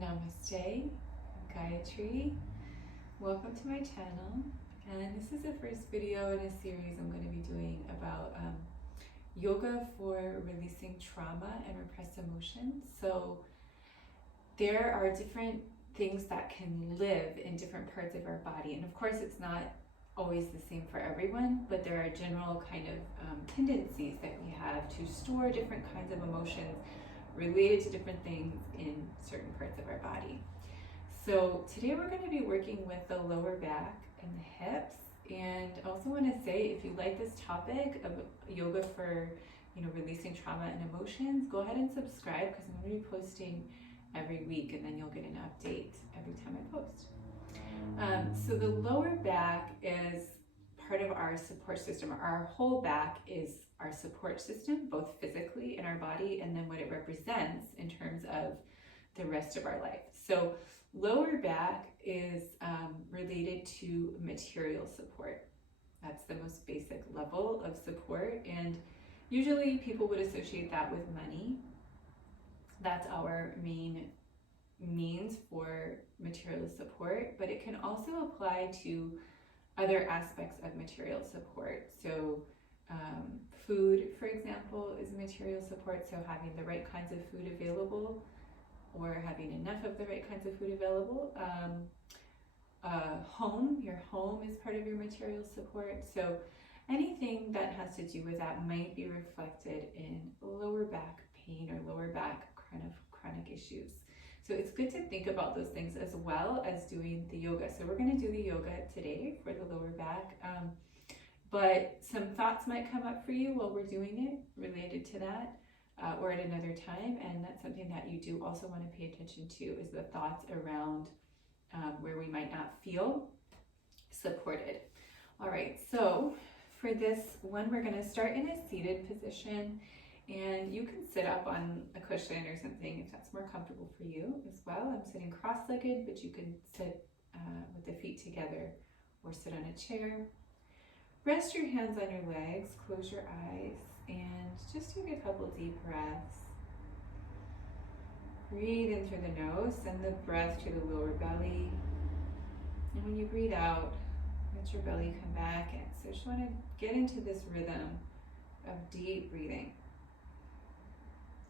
Namaste, Gayatri. Welcome to my channel, and this is the first video in a series I'm going to be doing about yoga for releasing trauma and repressed emotions. So there are different things that can live in different parts of our body, and of course it's not always the same for everyone, but there are general kind of tendencies that we have to store different kinds of emotions related to different things in certain parts of our body. So today we're going to be working with the lower back and the hips, and I also want to say, if you like this topic of yoga for releasing trauma and emotions, go ahead and subscribe, because I'm going to be posting every week, and then you'll get an update every time I post. So the lower back is part of our support system. Our whole back is our support system, both physically in our body and then what it represents in terms of the rest of our life. So lower back is related to material support. That's the most basic level of support, and usually people would associate that with money. That's our main means for material support, but it can also apply to other aspects of material support. So food, for example, is material support. So having the right kinds of food available, or having enough of the right kinds of food available. Your home is part of your material support. So anything that has to do with that might be reflected in lower back pain or lower back kind of chronic issues. So it's good to think about those things as well as doing the yoga. So we're going to do the yoga today for the lower back, but some thoughts might come up for you while we're doing it related to that, or at another time, and that's something that you do also want to pay attention to, is the thoughts around where we might not feel supported. All right, so for this one, we're going to start in a seated position. And you can sit up on a cushion or something if that's more comfortable for you as well. I'm sitting cross-legged, but you can sit with the feet together or sit on a chair. Rest your hands on your legs, close your eyes, and just take a couple deep breaths. Breathe in through the nose, send the breath to the lower belly. And when you breathe out, let your belly come back in. So just want to get into this rhythm of deep breathing.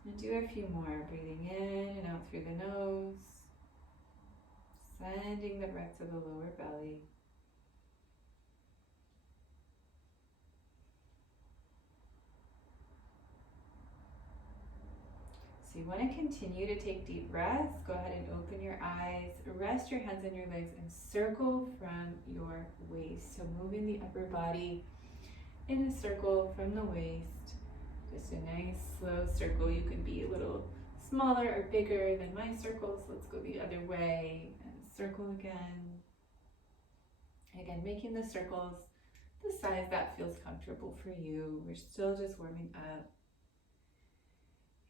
And do a few more, breathing in and out through the nose, sending the breath to the lower belly. So you want to continue to take deep breaths. Go ahead and open your eyes, rest your hands on your legs, and circle from your waist. So moving the upper body in a circle from the waist. Just a nice slow circle. You can be a little smaller or bigger than my circles. Let's go the other way and circle again. Again, making the circles the size that feels comfortable for you. We're still just warming up.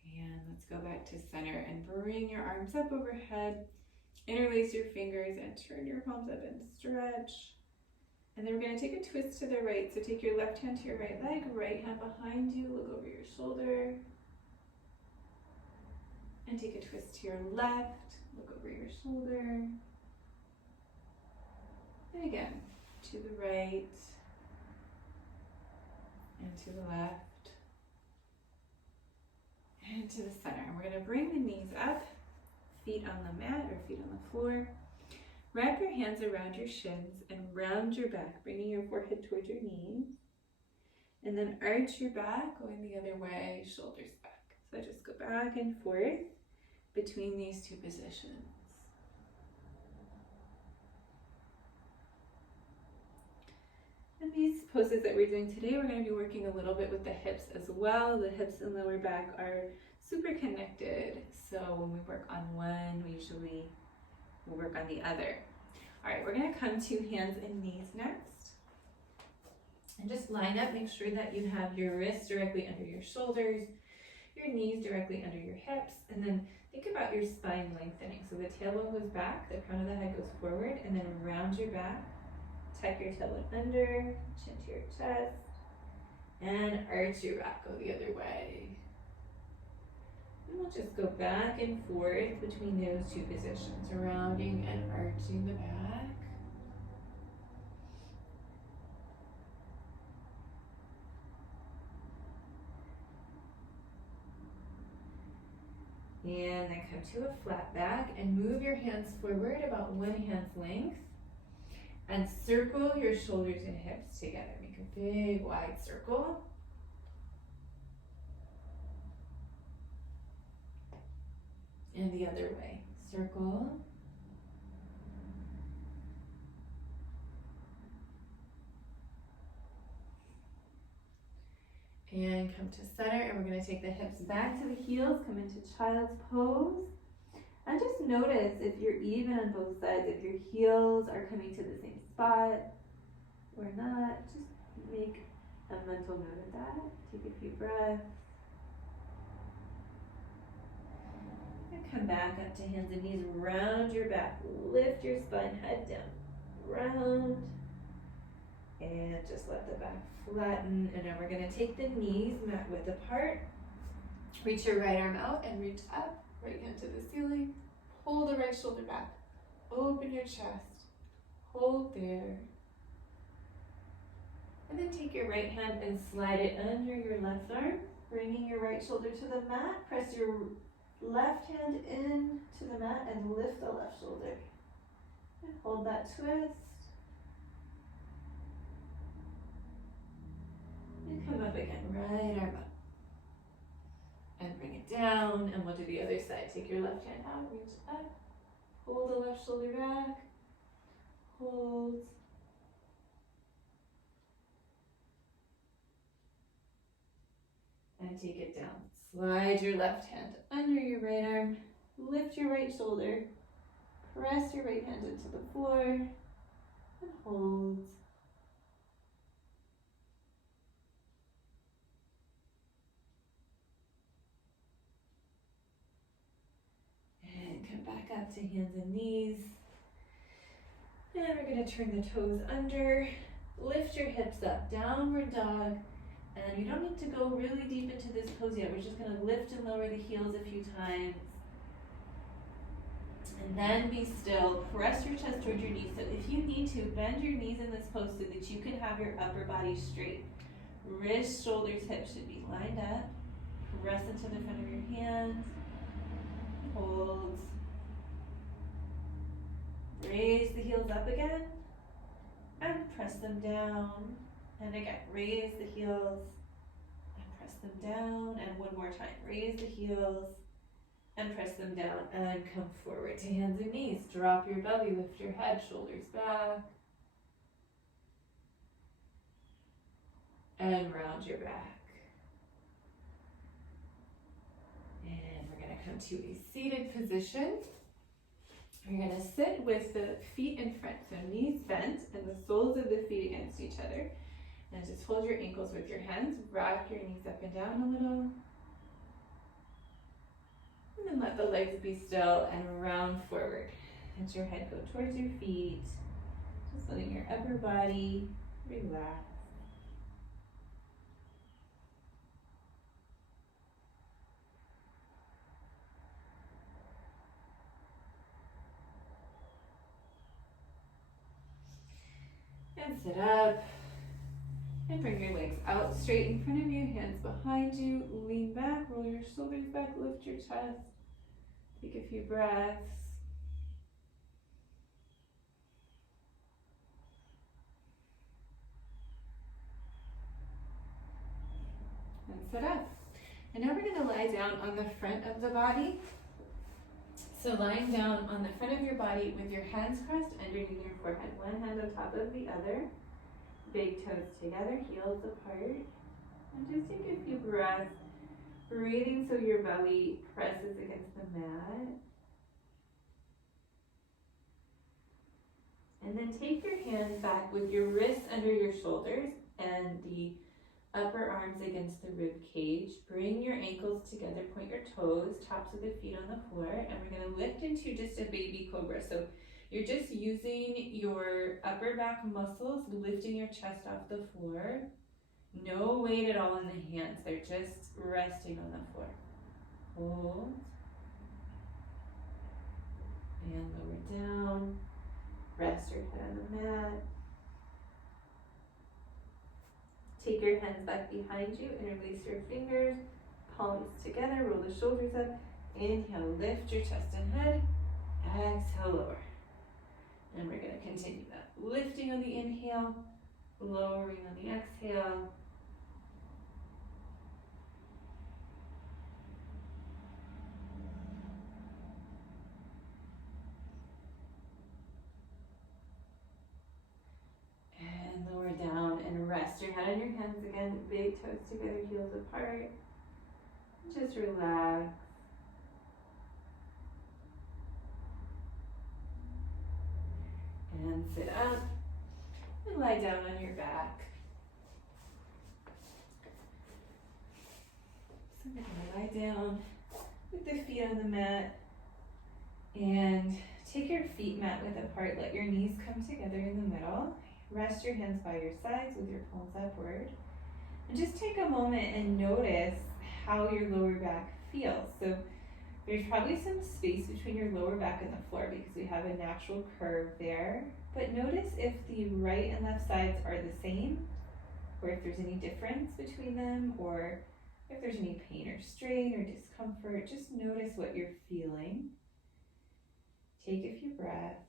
And let's go back to center and bring your arms up overhead. Interlace your fingers and turn your palms up and stretch. And then we're going to take a twist to the right. So take your left hand to your right leg, right hand behind you, look over your shoulder. And take a twist to your left, look over your shoulder. And again, to the right and to the left and to the center. And we're going to bring the knees up, feet on the mat or feet on the floor. Wrap your hands around your shins and round your back, bringing your forehead towards your knees. And then arch your back, going the other way, shoulders back. So just go back and forth between these two positions. And these poses that we're doing today, we're going to be working a little bit with the hips as well. The hips and lower back are super connected. So when we work on one, we'll work on the other. All right, we're going to come to hands and knees next. And just line up, make sure that you have your wrists directly under your shoulders, your knees directly under your hips, and then think about your spine lengthening. So the tailbone goes back, the crown of the head goes forward, and then round your back, tuck your tailbone under, chin to your chest, and arch your back, go the other way. we'll just go back and forth between those two positions, rounding and arching the back. And then come to a flat back and move your hands forward about one hand's length. And circle your shoulders and hips together. Make a big wide circle. And the other way. Circle. And come to center, and we're going to take the hips back to the heels, come into child's pose. And just notice if you're even on both sides, if your heels are coming to the same spot or not. Just make a mental note of that. Take a few breaths. And come back up to hands and knees, round your back, lift your spine, head down, round. And just let the back flatten. And now we're going to take the knees mat width apart. Reach your right arm out and reach up. Right hand to the ceiling. Pull the right shoulder back. Open your chest. Hold there. And then take your right hand and slide it under your left arm. Bringing your right shoulder to the mat. Press your left hand in to the mat and lift the left shoulder. And hold that twist. And come up again. Right arm up. And bring it down, and we'll do the other side. Take your left hand out, reach up, pull the left shoulder back, hold, and take it down. Slide your left hand under your right arm, lift your right shoulder, press your right hand into the floor, and hold. Back up to hands and knees. And we're going to turn the toes under. Lift your hips up, downward dog. And you don't need to go really deep into this pose yet. We're just going to lift and lower the heels a few times. And then be still. Press your chest towards your knees. So if you need to, bend your knees in this pose so that you can have your upper body straight. Wrists, shoulders, hips should be lined up. Press into the front of your hands. Hold. Raise the heels up again and press them down. And again, raise the heels and press them down. And one more time, raise the heels and press them down. And come forward to hands and knees. Drop your belly, lift your head, shoulders back. And round your back. And we're going to come to a seated position. We're going to sit with the feet in front, so knees bent and the soles of the feet against each other. And just hold your ankles with your hands, rock your knees up and down a little. And then let the legs be still and round forward. Let your head go towards your feet, just letting your upper body relax. And sit up and bring your legs out straight in front of you, hands behind you, lean back, roll your shoulders back, lift your chest, take a few breaths. And sit up. And now we're going to lie down on the front of the body. So lying down on the front of your body with your hands crossed underneath your forehead, one hand on top of the other, big toes together, heels apart, and just take a few breaths, breathing so your belly presses against the mat. And then take your hands back with your wrists under your shoulders and the upper arms against the rib cage. Bring your ankles together, point your toes, tops of the feet on the floor, and we're going to lift into just a baby cobra. So you're just using your upper back muscles, lifting your chest off the floor. No weight at all in the hands, they're just resting on the floor. hold, and lower down. Rest your head on the mat. Take your hands back behind you and release your fingers, palms together, roll the shoulders up. Inhale, lift your chest and head. Exhale, lower. And we're going to continue that. Lifting on the inhale, lowering on the exhale. And lower down and rest your head on your hands again. Big toes together, heels apart. Just relax. And sit up and lie down on your back. So we're going to lie down with the feet on the mat and take your feet mat width apart. Let your knees come together in the middle. Rest your hands by your sides with your palms upward. And just take a moment and notice how your lower back feels. So there's probably some space between your lower back and the floor because we have a natural curve there. But notice if the right and left sides are the same, or if there's any difference between them, or if there's any pain or strain or discomfort. Just notice what you're feeling. Take a few breaths.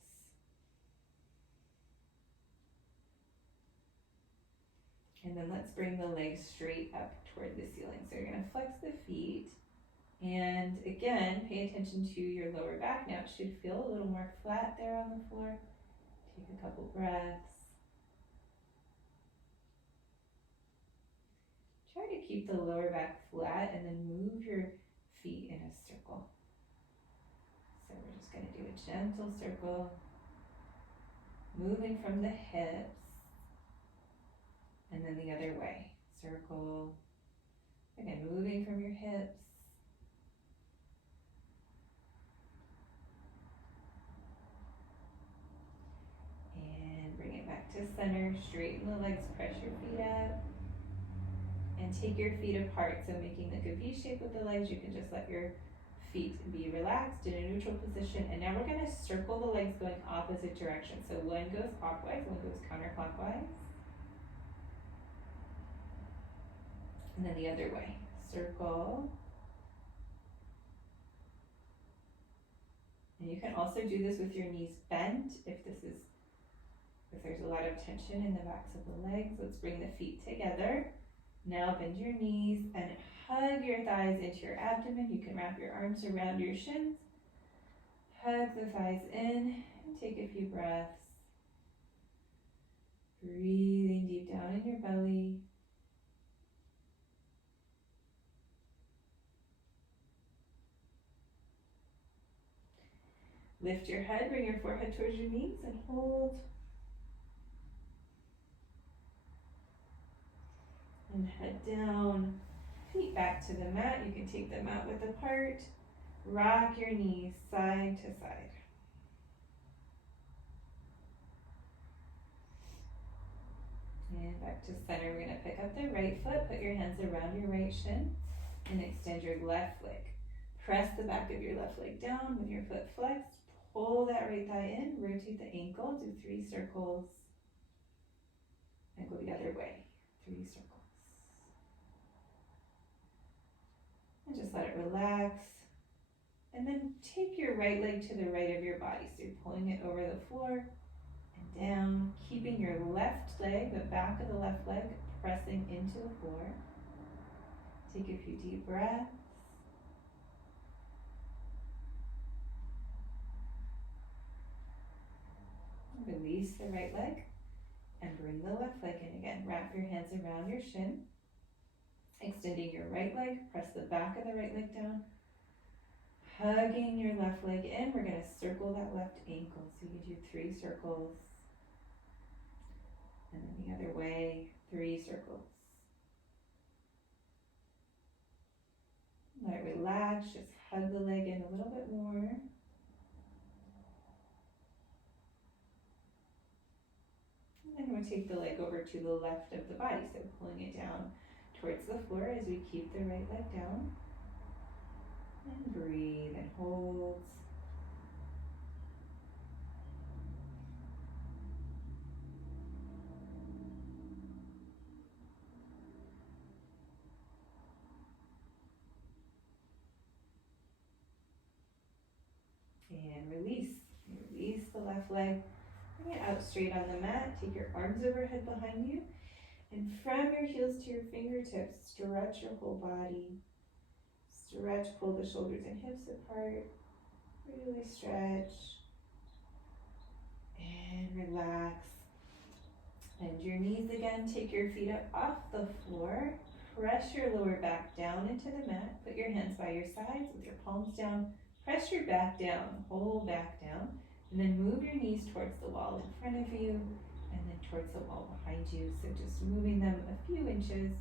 And then let's bring the legs straight up toward the ceiling. So you're going to flex the feet. And again, pay attention to your lower back now. It should feel a little more flat there on the floor. Take a couple breaths. Try to keep the lower back flat and then move your feet in a circle. So we're just going to do a gentle circle, moving from the hips and then the other way. Circle. Again, moving from your hips. To center, straighten the legs, press your feet up, and take your feet apart. So making like a V shape with the legs, you can just let your feet be relaxed in a neutral position. And now we're going to circle the legs going opposite direction. So one goes clockwise, one goes counterclockwise. And then the other way. Circle. And you can also do this with your knees bent if there's a lot of tension in the backs of the legs. Let's bring the feet together. Now bend your knees and hug your thighs into your abdomen. You can wrap your arms around your shins. Hug the thighs in and take a few breaths. Breathing deep down in your belly. Lift your head, bring your forehead towards your knees and hold. And head down, feet back to the mat. You can take the mat width apart. Rock your knees side to side. And back to center. We're going to pick up the right foot, put your hands around your right shin, and extend your left leg. Press the back of your left leg down with your foot flexed. Pull that right thigh in, rotate the ankle, do 3 circles, and go the other way, 3 circles. And just let it relax. And then take your right leg to the right of your body. So you're pulling it over the floor and down, keeping your left leg, the back of the left leg, pressing into the floor. Take a few deep breaths. Release the right leg and bring the left leg in again. Wrap your hands around your shin. Extending your right leg, press the back of the right leg down. Hugging your left leg in, we're going to circle that left ankle. So you can do 3 circles. And then the other way, 3 circles. Let it relax, just hug the leg in a little bit more. And then we'll take the leg over to the left of the body, so pulling it down towards the floor as we keep the right leg down. And breathe and hold. And release. Release the left leg. Bring it out straight on the mat. Take your arms overhead behind you. And from your heels to your fingertips, stretch your whole body. Stretch, pull the shoulders and hips apart. Really stretch. And relax. Bend your knees again. Take your feet up off the floor. Press your lower back down into the mat. Put your hands by your sides with your palms down. Press your back down, whole back down. And then move your knees towards the wall in front of you and then towards the wall behind you. So just moving them a few inches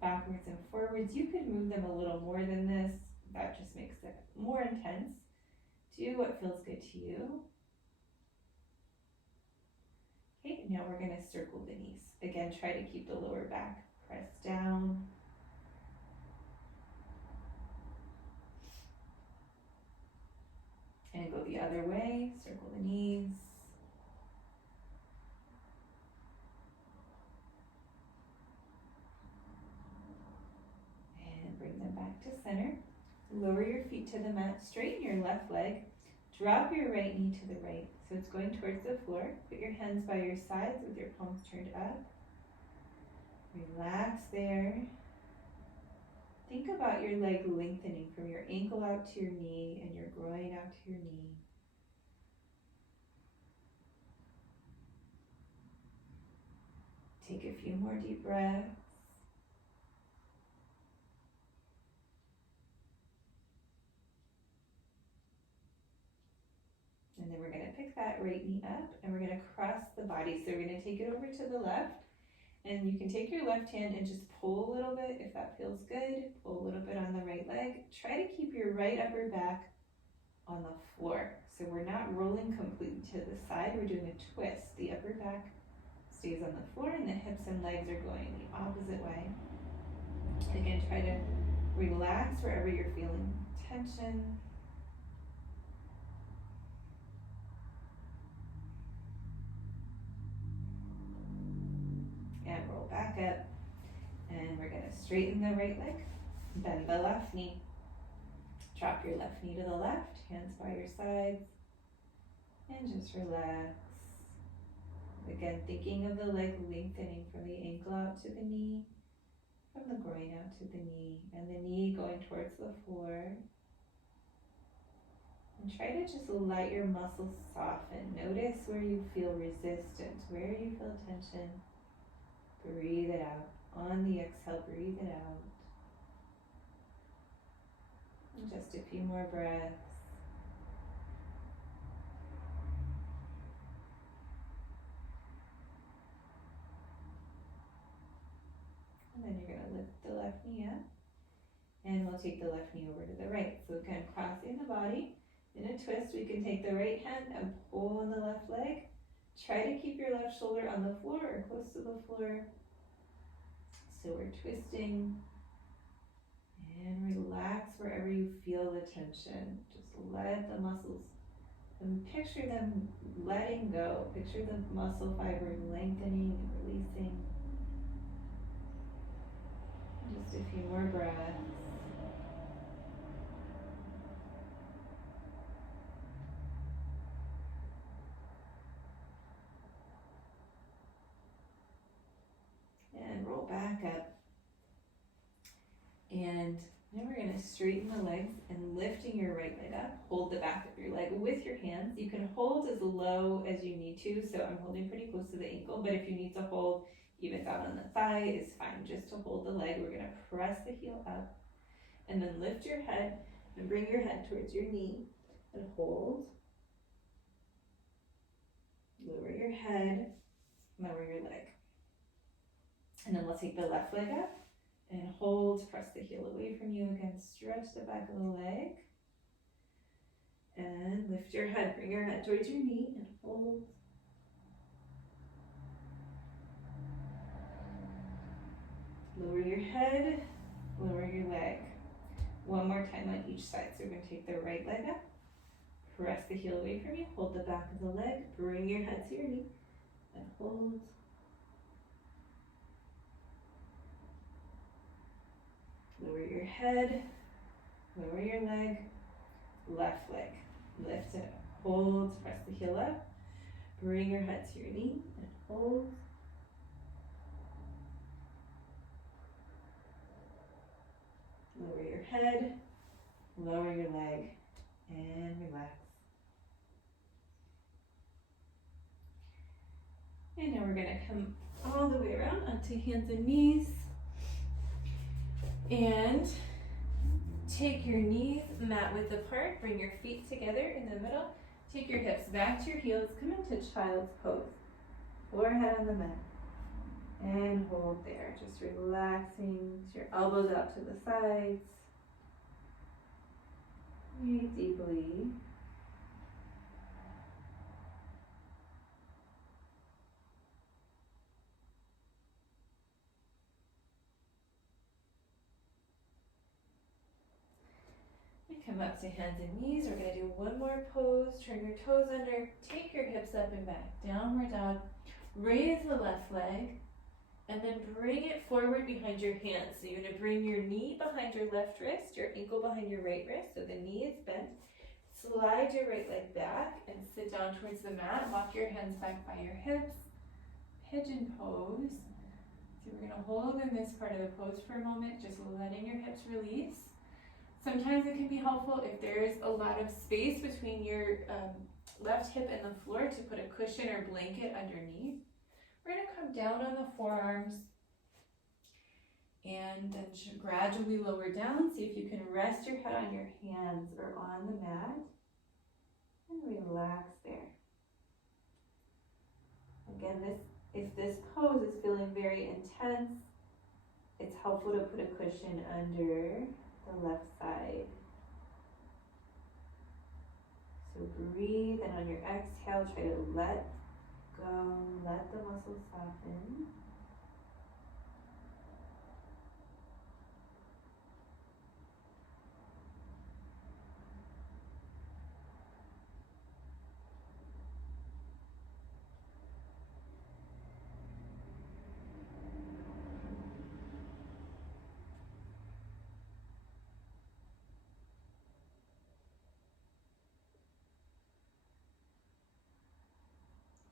backwards and forwards. You could move them a little more than this. That just makes it more intense. Do what feels good to you. Okay, now we're going to circle the knees. Again, try to keep the lower back pressed down. And go the other way, circle the knees. And bring them back to center. Lower your feet to the mat, straighten your left leg. Drop your right knee to the right, so it's going towards the floor. Put your hands by your sides with your palms turned up. Relax there. Think about your leg lengthening from your ankle out to your knee and your groin out to your knee. Take a few more deep breaths. And then we're going to pick that right knee up and we're going to cross the body. So we're going to take it over to the left. And you can take your left hand and just pull a little bit if that feels good. Pull a little bit on the right leg. Try to keep your right upper back on the floor. So we're not rolling completely to the side. We're doing a twist. The upper back stays on the floor and the hips and legs are going the opposite way. Again, try to relax wherever you're feeling tension. And roll back up. And we're going to straighten the right leg. Bend the left knee. Drop your left knee to the left. Hands by your sides. And just relax. Again, thinking of the leg lengthening from the ankle out to the knee. From the groin out to the knee. And the knee going towards the floor. And try to just let your muscles soften. Notice where you feel resistance, where you feel tension. Breathe it out. On the exhale, breathe it out. And just a few more breaths. And then you're going to lift the left knee up. And we'll take the left knee over to the right. So again, crossing the body. In a twist, we can take the right hand and pull on the left leg. Try to keep your left shoulder on the floor or close to the floor. So we're twisting. And relax wherever you feel the tension. Just let the muscles, and picture them letting go. Picture the muscle fibers lengthening and releasing. Just a few more breaths. And roll back up. And now we're going to straighten the legs and lifting your right leg up. Hold the back of your leg with your hands. You can hold as low as you need to. So I'm holding pretty close to the ankle, but if you need to hold even down on the thigh, is fine. Just to hold the leg, we're going to press the heel up and then lift your head and bring your head towards your knee and hold. Lower your head, lower your leg. And then we'll take the left leg up. And hold, press the heel away from you again, stretch the back of the leg. And lift your head, bring your head towards your knee and hold. Lower your head, lower your leg. One more time on each side. So we're going to take the right leg up, press the heel away from you, hold the back of the leg, bring your head to your knee, and hold. Lower your head, lower your leg, left leg. Lift it up, hold, press the heel up, bring your head to your knee, and hold. Lower your head, lower your leg, and relax. And now we're going to come all the way around onto hands and knees. And take your knees mat width apart, bring your feet together in the middle. Take your hips back to your heels, come into child's pose. Forehead on the mat. And hold there, just relaxing your elbows out to the sides. Breathe deeply. And come up to hands and knees. We're going to do one more pose. Turn your toes under, take your hips up and back. Downward dog. Raise the left leg. And then bring it forward behind your hands. So you're going to bring your knee behind your left wrist, your ankle behind your right wrist, so the knee is bent. Slide your right leg back and sit down towards the mat. Walk your hands back by your hips. Pigeon pose. So we're going to hold in this part of the pose for a moment, just letting your hips release. Sometimes it can be helpful if there's a lot of space between your left hip and the floor to put a cushion or blanket underneath. We're going to come down on the forearms and then gradually lower down. See if you can rest your head on your hands or on the mat and relax there. Again, if this pose is feeling very intense, it's helpful to put a cushion under the left side. So breathe, and on your exhale, try to let go, let the muscles soften.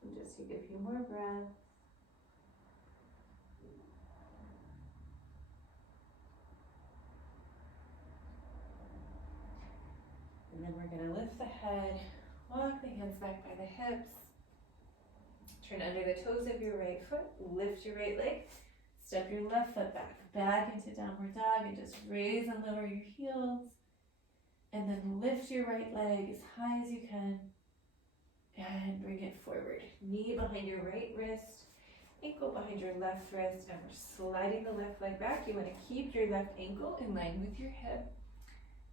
And just take a few more breaths. And then we're going to lift the head, walk the hands back by the hips, turn under the toes of your right foot, lift your right leg, step your left foot back into downward dog, and just raise and lower your heels, and then lift your right leg as high as you can, and bring it forward. Knee behind your right wrist, ankle behind your left wrist, and we're sliding the left leg back. You want to keep your left ankle in line with your hip.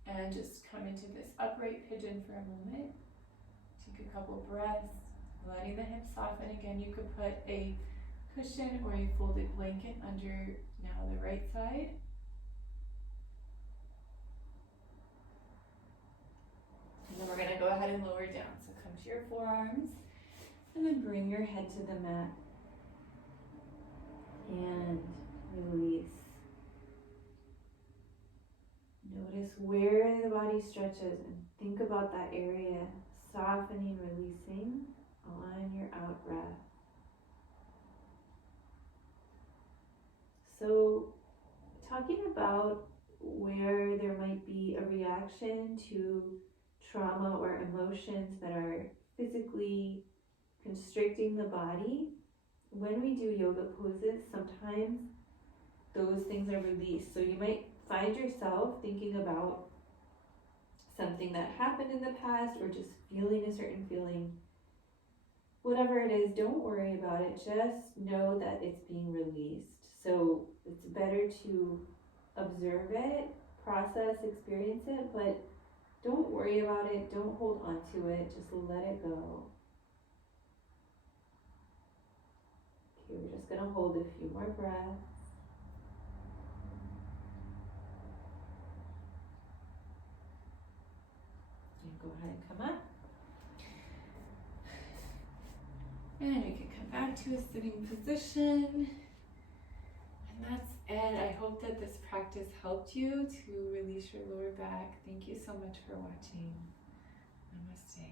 And just come into this upright pigeon for a moment. Take a couple breaths, letting the hips soften. Again, you could put a cushion or a folded blanket under now the right side. And then we're going to go ahead and lower down. So come to your forearms and then bring your head to the mat. And release. Notice where the body stretches and think about that area, softening, releasing on your out breath. So, talking about where there might be a reaction to trauma or emotions that are physically constricting the body, when we do yoga poses, sometimes those things are released. So you might find yourself thinking about something that happened in the past or just feeling a certain feeling. Whatever it is, don't worry about it. Just know that it's being released. So it's better to observe it, process, experience it, but don't worry about it. Don't hold on to it. Just let it go. Okay, we're just going to hold a few more breaths. go ahead and come up. And we can come back to a sitting position. And that's it. I hope that this practice helped you to release your lower back. Thank you so much for watching. Namaste.